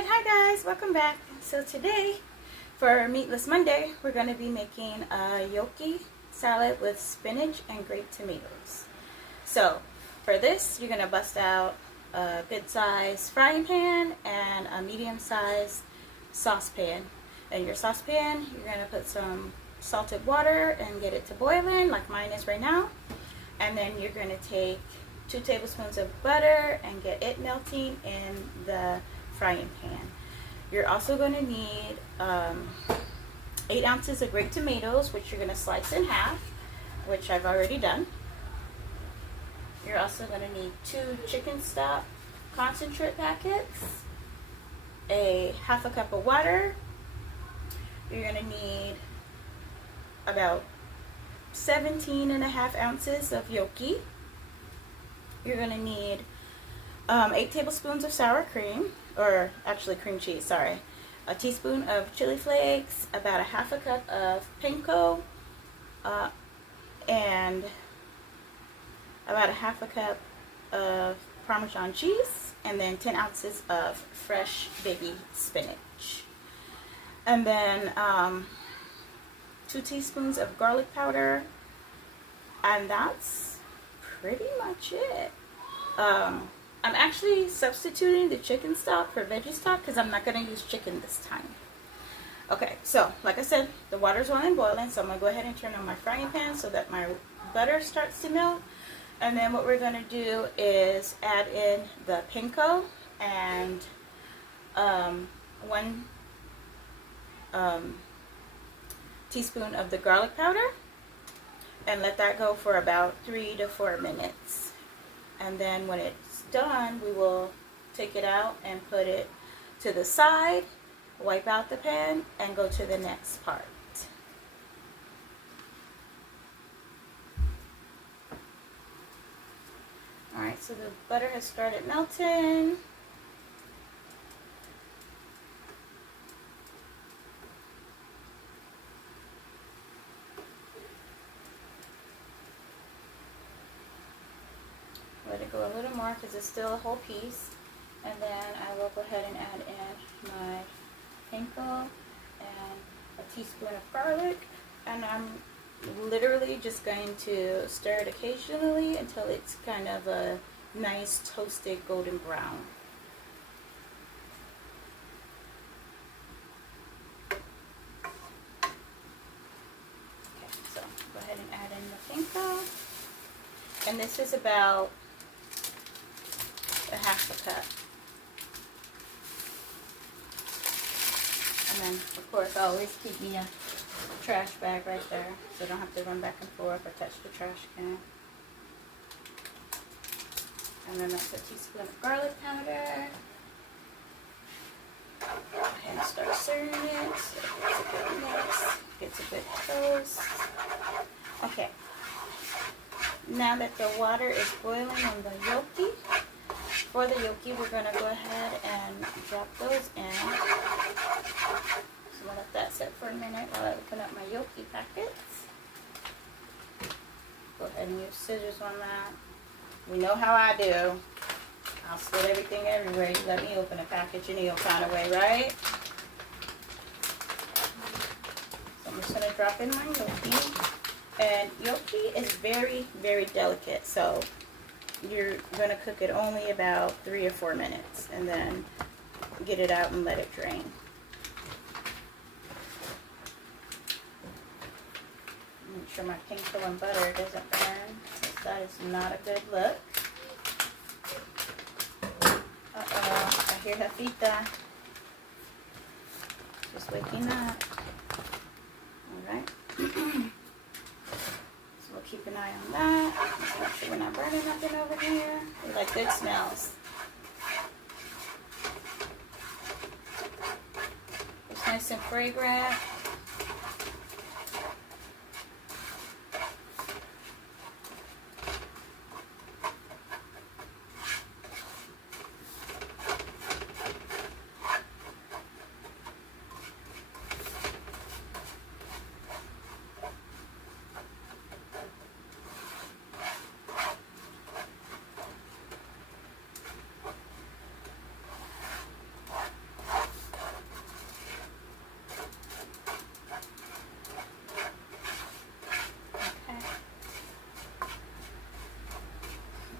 Alright, hi guys, welcome back. So today, for Meatless Monday, we're going to be making a gnocchi salad with spinach and grape tomatoes. So, for this, you're going to bust out a good size frying pan and a medium size saucepan. In your saucepan, you're going to put some salted water and get it to boiling, like mine is right now. And then you're going to take 2 tablespoons of butter and get it melting in the frying pan. You're also going to need 8 ounces of grape tomatoes, which you're going to slice in half, which I've already done. You're also going to need 2 chicken stock concentrate packets, a half a cup of water. You're going to need about 17.5 ounces of gnocchi. You're going to need 8 tablespoons of sour cream, or actually cream cheese, sorry. A teaspoon of chili flakes, about a half a cup of panko, and about a half a cup of Parmesan cheese, and then 10 ounces of fresh baby spinach. And then 2 teaspoons of garlic powder, and that's pretty much it. I'm actually substituting the chicken stock for veggie stock because I'm not going to use chicken this time. Okay, so like I said, the water's on and boiling, so I'm going to go ahead and turn on my frying pan so that my butter starts to melt. And then what we're going to do is add in the panko and 1 teaspoon of the garlic powder, and let that go for about 3 to 4 minutes. And then when it's done, we will take it out and put it to the side, wipe out the pan, and go to the next part. Alright, so the butter has started melting. Let it go a little more because it's still a whole piece. And then I will go ahead and add in my panko and a teaspoon of garlic. And I'm literally just going to stir it occasionally until it's kind of a nice toasted golden brown. Okay, so go ahead and add in the panko. And this is about a half a cup. And then, of course, I always keep me a trash bag right there so I don't have to run back and forth or touch the trash can. And then that's a teaspoon of garlic powder. Go ahead and start stirring it so it gets a good mix, gets a good toast. Okay. Now that the water is boiling on the gnocchi, for the gnocchi we're going to go ahead and drop those in. So I'll let that sit for a minute while I open up my gnocchi packets. Go ahead and use scissors on that. We know how I do. I'll split everything everywhere. You let me open a package any old kind of way, right? So I'm just going to drop in my gnocchi. And gnocchi is very, very delicate, so you're going to cook it only about 3 or 4 minutes and then get it out and let it drain. Make sure my panko and butter doesn't burn, because that is not a good look. Uh-oh, I hear Jafita. Just waking up. Alright. Keep an eye on that. Just make sure we're not burning nothing over here. We like good smells. It's nice and fragrant.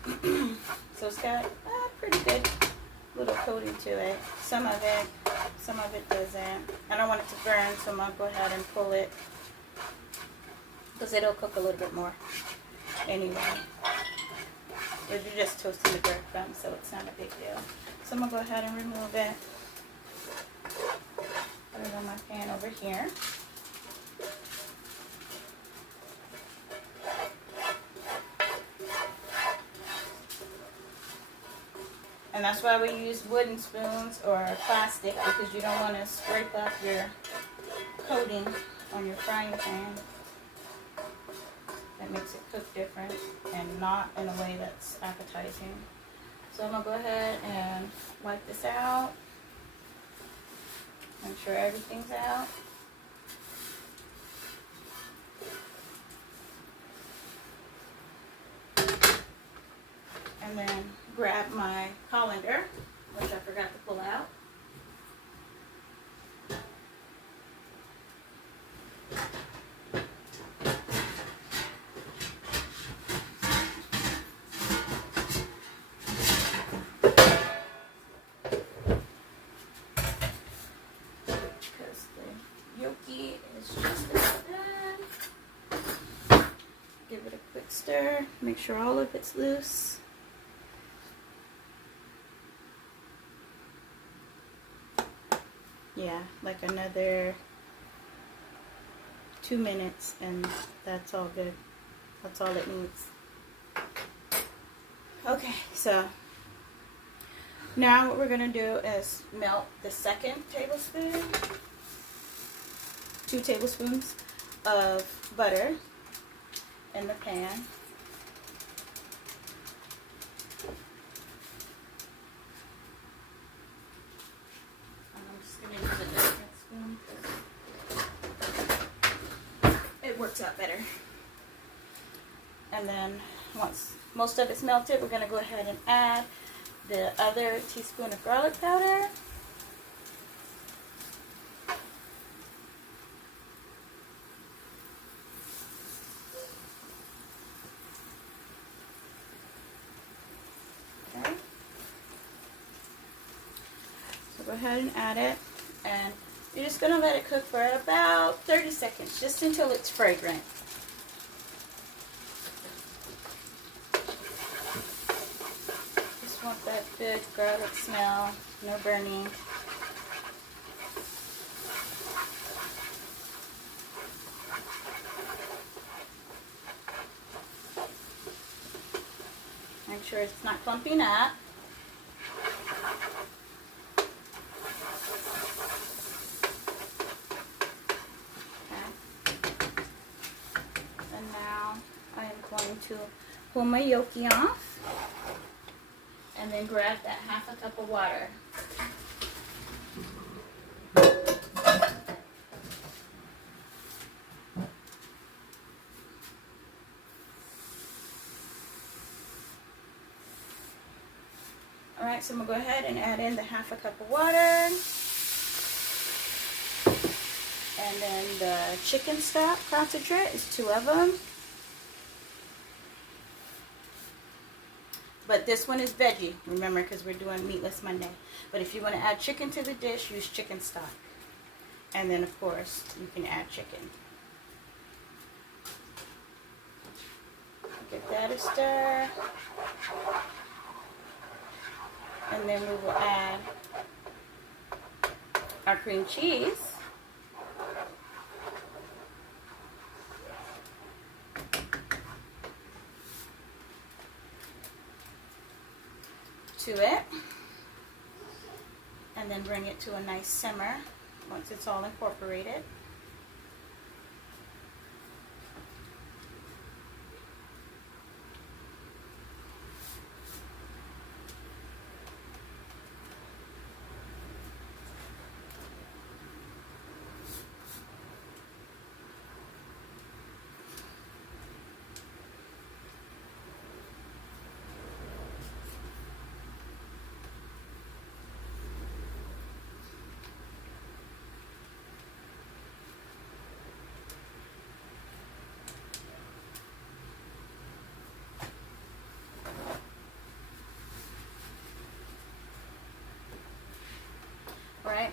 So it's got a pretty good little coating to it. Some of it doesn't. I don't want it to burn, so I'm gonna go ahead and pull it because it'll cook a little bit more anyway. If you're just toasting the breadcrumbs, so it's not a big deal. So I'm gonna go ahead and remove it. Put it on my pan over here. And that's why we use wooden spoons or plastic, because you don't want to scrape up your coating on your frying pan. That makes it cook different and not in a way that's appetizing. So I'm going to go ahead and wipe this out. Make sure everything's out. And then grab my colander, which I forgot to pull out. Because the gnocchi is just about done. Give it a quick stir, make sure all of it's loose. Yeah, like another 2 minutes and that's all good. That's all it needs. Okay, so now what we're going to do is melt the second tablespoon, 2 tablespoons of butter in the pan. It works out better. And then once most of it's melted, we're going to go ahead and add the other teaspoon of garlic powder. Okay. So go ahead and add it, and you're just going to let it cook for about 30 seconds, just until it's fragrant. Just want that good garlic smell, no burning. Make sure it's not clumping up. Going to pull my gnocchi off and then grab that half a cup of water. Alright, so I'm going to go ahead and add in the half a cup of water. And then the chicken stock concentrate is 2 of them. But this one is veggie, remember, because we're doing Meatless Monday. But if you want to add chicken to the dish, use chicken stock. And then, of course, you can add chicken. Give that a stir. And then we will add our cream cheese. To it, and then bring it to a nice simmer once it's all incorporated.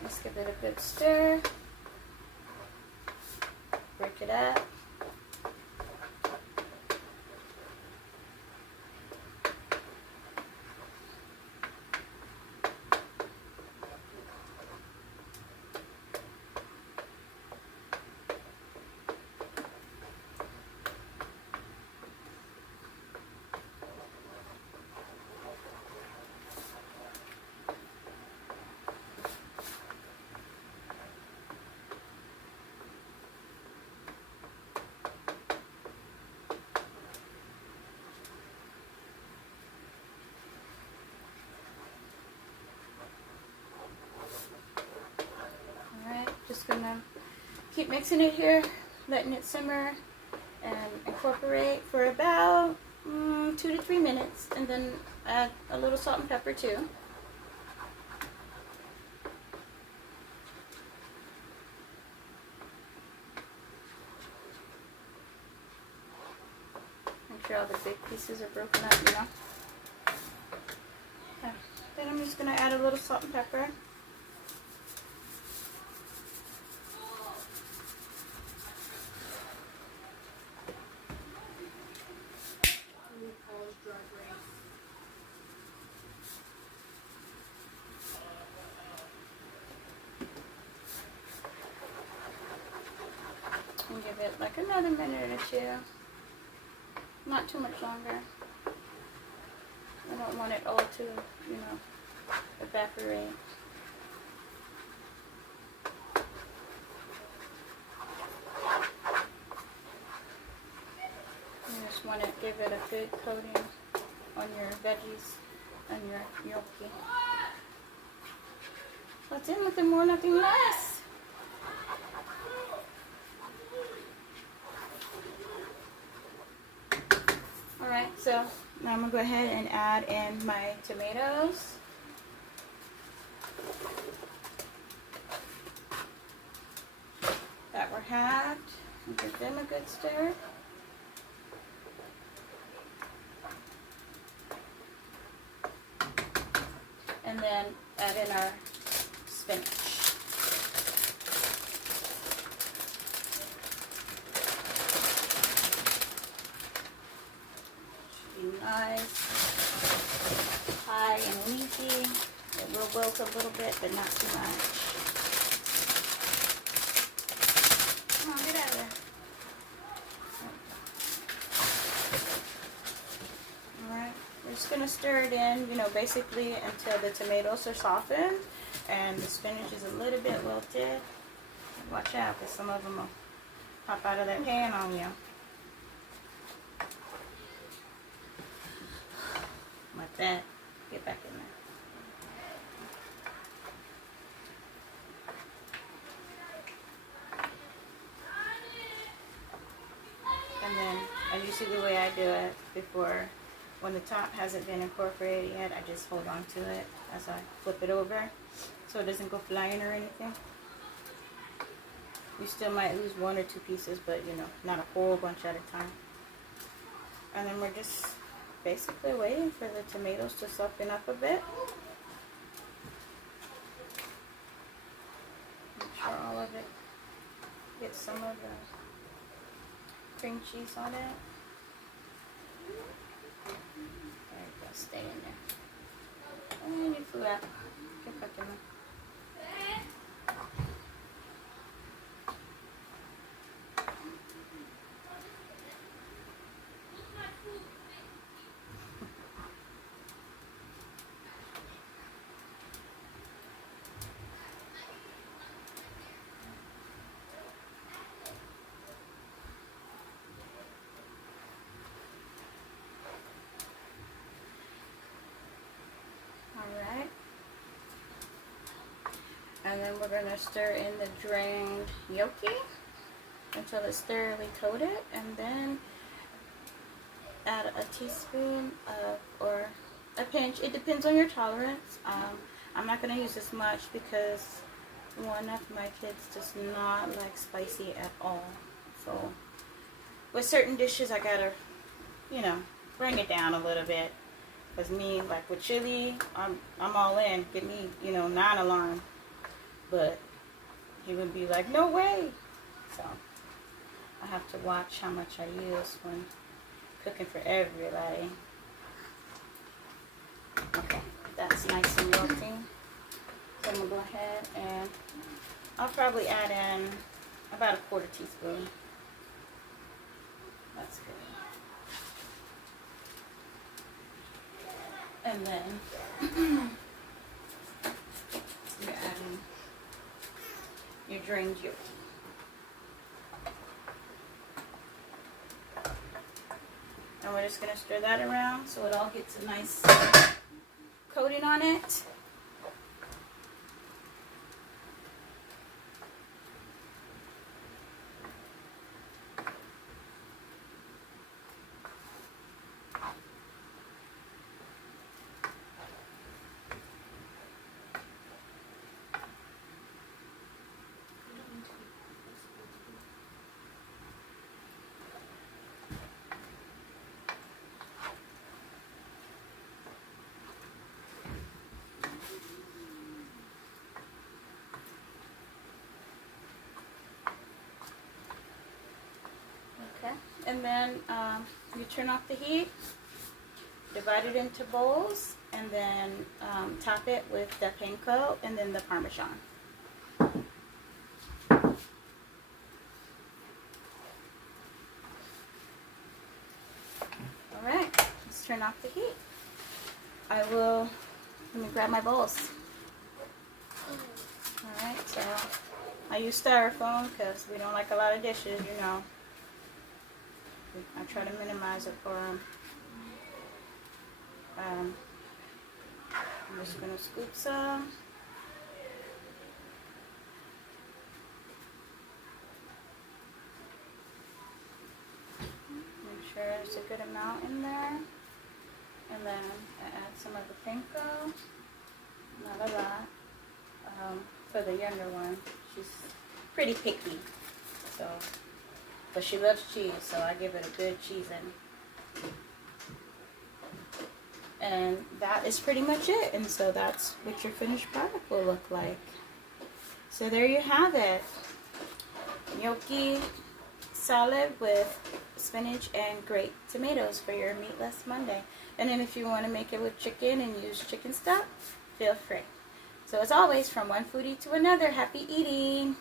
Let's give it a good stir. Break it up. Just gonna keep mixing it here, letting it simmer and incorporate for about 2 to 3 minutes, and then add a little salt and pepper too. Make sure all the big pieces are broken up, you know. Okay. Then I'm just gonna add a little salt and pepper. And give it like another minute or two. Not too much longer. I don't want it all to, you know, evaporate. You just want to give it a good coating on your veggies and your gnocchi. That's it, nothing more, nothing less. Alright, so now I'm going to go ahead and add in my tomatoes. That were halved. And give them a good stir. And then add in our spinach. Nice, high and leafy. It will wilt a little bit, but not too much. Come on, get out of there. Alright, we're just going to stir it in, you know, basically until the tomatoes are softened and the spinach is a little bit wilted. Watch out, because some of them will pop out of that pan on you. Like that. Get back in there. And then, as you see the way I do it before, when the top hasn't been incorporated yet, I just hold on to it as I flip it over so it doesn't go flying or anything. You still might lose 1 or 2 pieces, but you know, not a whole bunch at a time. And then we're just basically waiting for the tomatoes to soften up a bit. Make sure all of it gets some of the cream cheese on it. There you go, stay in there. And you flew out. Get back in there. Alright. And then we're going to stir in the drained gnocchi until it's thoroughly coated, and then add a teaspoon of, or a pinch, it depends on your tolerance. I'm not going to use this much because one of my kids does not like spicy at all. So with certain dishes I gotta, you know, bring it down a little bit. Because me, like with chili, I'm all in. Give me, you know, 9 alarm. but he would be like, no way. So I have to watch how much I use when cooking for everybody. Okay, that's nice and wilting. So I'm going to go ahead and I'll probably add in about a 1/4 teaspoon. That's good. And then you're adding your drained yolk. And we're just going to stir that around so it all gets a nice coating on it. Okay, and then you turn off the heat, divide it into bowls, and then top it with the panko and then the Parmesan. Alright, let's turn off the heat. Let me grab my bowls. Alright, so I use styrofoam because we don't like a lot of dishes, you know. I try to minimize it for them. I'm just going to scoop some. Make sure there's a good amount in there. And then I add some of the panko. Not a lot. For the younger one, she's pretty picky. But she loves cheese, so I give it a good cheesing. And that is pretty much it. And so that's what your finished product will look like. So there you have it. Gnocchi salad with spinach and grape tomatoes for your meatless Monday. And then if you want to make it with chicken and use chicken stock, feel free. So as always, from one foodie to another, happy eating!